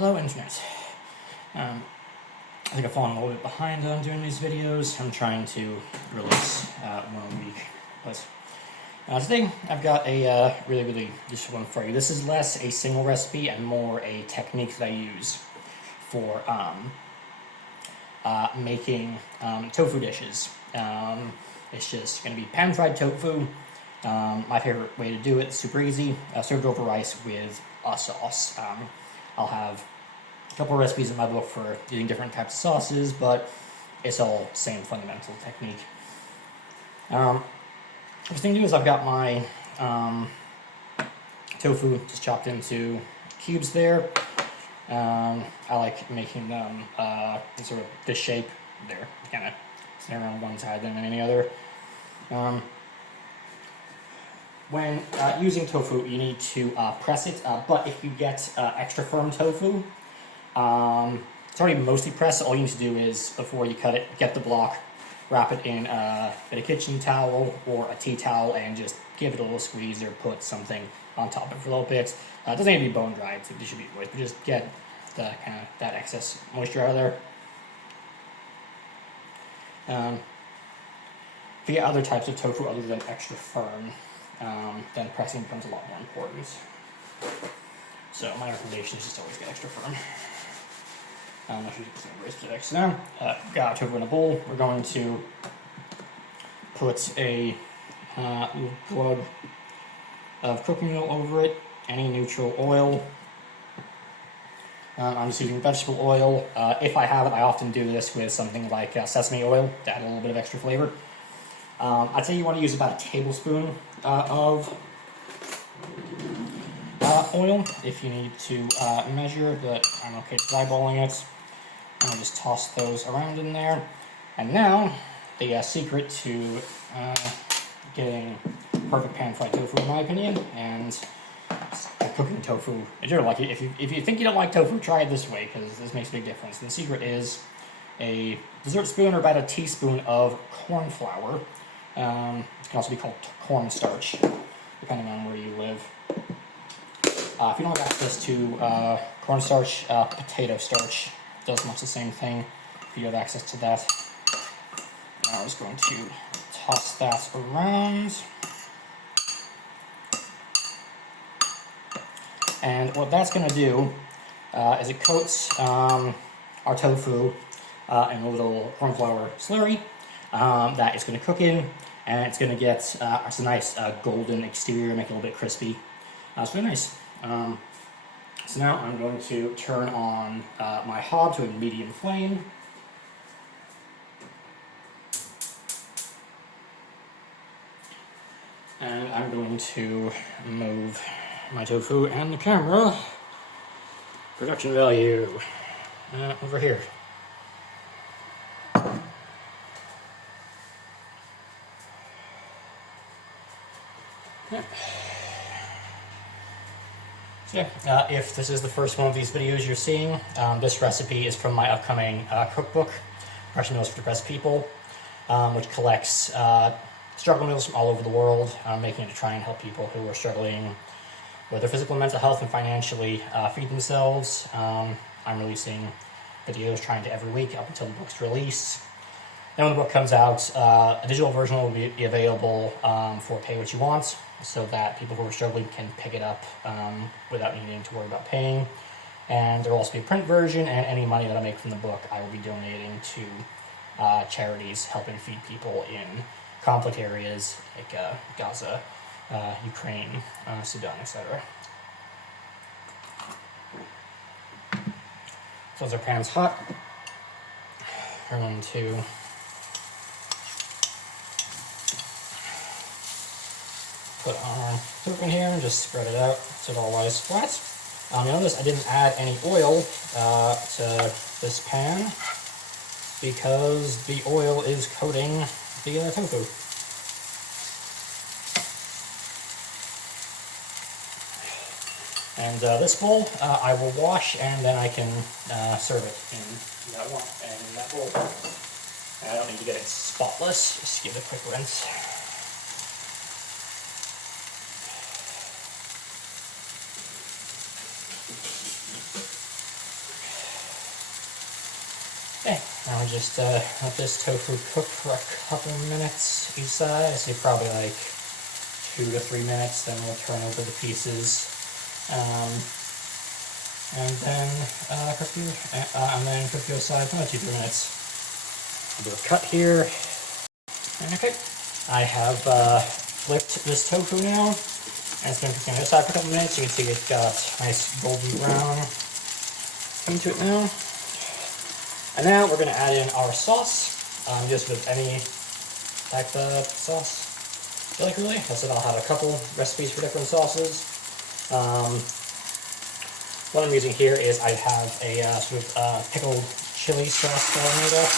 Hello Internet. I think I've fallen a little bit behind on doing these videos. I'm trying to release one a week. But today I've got a really useful one for you. This is less a single recipe and more a technique that I use for making tofu dishes. It's just going to be pan-fried tofu. My favorite way to do it, it's super easy, served over rice with a sauce. I'll have a couple of recipes in my book for using different types of sauces, but it's all same fundamental technique. First thing to do is I've got my tofu just chopped into cubes there. I like making them in sort of this shape there, kind of center on one side than any other. When using tofu, you need to press it, but if you get extra firm tofu, it's already mostly pressed. All you need to do is, before you cut it, get the block, wrap it in a bit of kitchen towel or a tea towel, and just give it a little squeeze or put something on top of it for a little bit. It doesn't need to be bone dried, so it should be moist, but just get the kind of that excess moisture out of there. If you get other types of tofu other than extra firm, then pressing becomes a lot more important. So my recommendation is just always get extra firm. I'm not sure if you can specifics. So now, got tofu in a bowl. We're going to put a little glug of cooking oil over it, any neutral oil. I'm just using vegetable oil. If I have it, I often do this with something like sesame oil to add a little bit of extra flavor. I'd say you want to use about a tablespoon of oil if you need to measure, but I'm okay with eyeballing it. I'll just toss those around in there. And now, the secret to getting perfect pan-fried tofu, in my opinion, and cooking tofu in general. Like, if you think you don't like tofu, try it this way, because this makes a big difference. The secret is a dessert spoon or about a teaspoon of corn flour. It can also be called cornstarch, depending on where you live. If you don't have access to cornstarch, potato starch does much the same thing. If you have access to that, I'm just going to toss that around. And what that's going to do is it coats our tofu in a little cornflour slurry that it's going to cook in, and it's going to get a nice golden exterior, make it a little bit crispy. It's really nice. So now I'm going to turn on my hob to a medium flame. And I'm going to move my tofu and the camera, production value, over here. Yeah. So yeah, if this is the first one of these videos you're seeing, this recipe is from my upcoming cookbook, Russian Meals for Depressed People, which collects struggle meals from all over the world, making it to try and help people who are struggling with their physical and mental health and financially feed themselves. I'm releasing videos trying to every week up until the book's release. Then when the book comes out, a digital version will be available for pay what you want, so that people who are struggling can pick it up without needing to worry about paying. And there will also be a print version, and any money that I make from the book I will be donating to charities helping feed people in conflict areas like Gaza, Ukraine, Sudan, etc. So as our pan's hot, we're going to put our tofu in here and just spread it out so it all lies flat. You'll notice I didn't add any oil to this pan because the oil is coating the tofu. And this bowl I will wash, and then I can serve it in that bowl. I don't need to get it spotless, just give it a quick rinse. Now we just let this tofu cook for a couple minutes each side. So probably like 2 to 3 minutes. Then we'll turn over the pieces, and then cook the other side for another 2 to 3 minutes. I'll do a cut here. Okay, I have flipped this tofu now, and it's been cooking on the other side for a couple minutes. You can see it got nice golden brown into it now. And now we're going to add in our sauce, just with any type of sauce you like, really. I said I'll have a couple recipes for different sauces. What I'm using here is I have a sort of pickled chili sauce that I made up.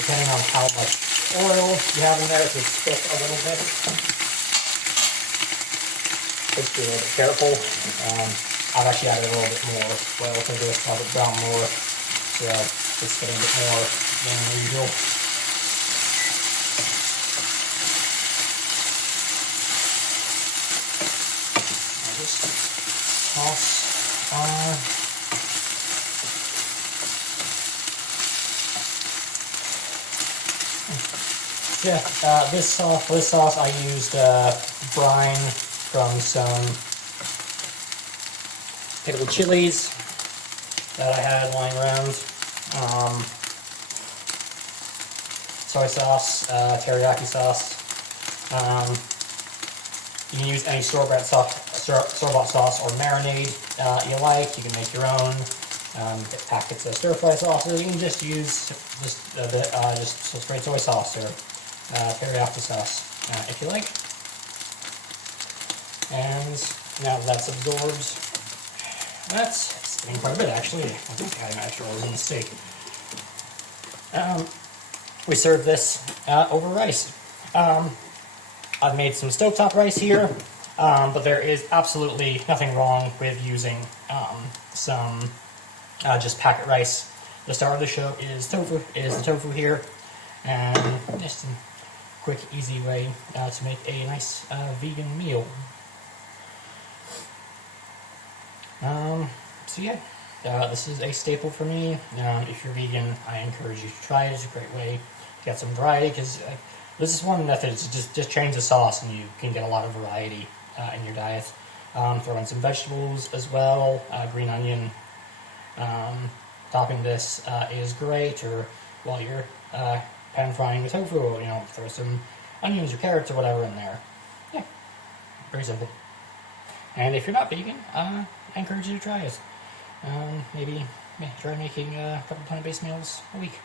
Depending on how much oil you have in there, it can stick a little bit. Just be a little bit careful. I've actually added a little bit more oil to this, have it brown more, so it's getting a bit more than usual. I'll just toss on. Yeah, this sauce I used brine from some pickled chilies that I had lying around. Soy sauce, teriyaki sauce. You can use any store-bought sauce or marinade you like. You can make your own. Get packets of stir-fry sauces. You can just use just straight soy sauce or teriyaki sauce if you like. And now that's absorbed. It's getting quite a bit actually. I think I had extra rolls in the steak. We serve this over rice. I've made some stovetop rice here, but there is absolutely nothing wrong with using some just packet rice. The star of the show is tofu. Is the tofu here, and just a quick, easy way to make a nice vegan meal. So yeah, this is a staple for me. If you're vegan, I encourage you to try it. It's a great way to get some variety, because this is one method to just change the sauce, and you can get a lot of variety in your diet. Throw in some vegetables as well, green onion. Topping this is great, or while you're pan frying the tofu, throw some onions or carrots or whatever in there. Yeah, very simple. And if you're not vegan, I encourage you to try it. Maybe try making a couple plant-based meals a week.